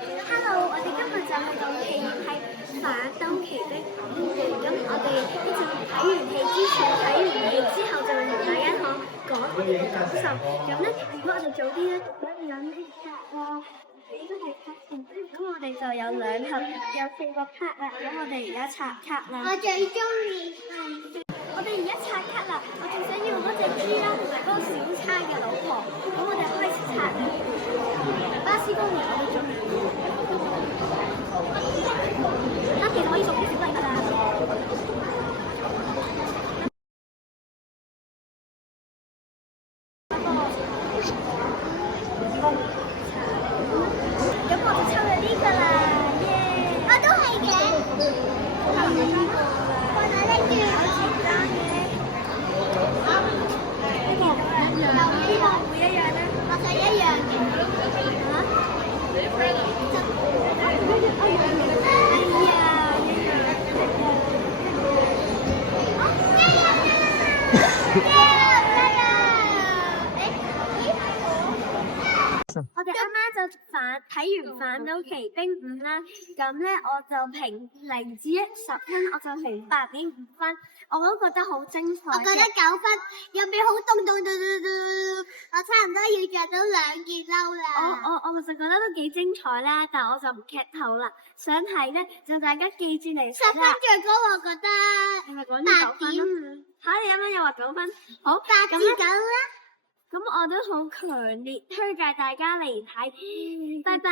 Hello，我哋今日就去到戲院睇反斗奇兵5嘅，咁我哋一陣睇完戲之前，睇完戲之後就會同大家講我哋嘅感受。咁咧，如果我哋早啲咧，可以有呢啲 part 啦，應該係 part 先。咁我哋就有2盒，有4個 part 啦。咁我哋而家刷卡啦。我最中意我哋而家刷卡啦，我最想要嗰隻豬啦，同埋嗰個小差嘅老婆。咁我哋開始刷啦。巴斯光年我哋準備。其實可以送俾小朋友㗎啦。咁我就抽咗呢個啦，耶！我都係嘅。我拿拎住。我前單嘅。呢個唔一樣。呢個唔會一樣咧。我就一樣嘅。我哋啱啱就睇完反斗奇兵5啦，咁咧我就評0至10分，我就評8.5分，我都覺得好精彩。我覺得9分，入面好凍，我差唔多要着到2件褸啦。我就覺得都幾精彩啦，但我就唔劇透啦。想睇咧就大家記住嚟10分最高，我覺得。你咪講咗9分咯。嚇！你啱啱又話9分，好8至9啦。咁我都好強烈推介大家嚟睇，拜拜。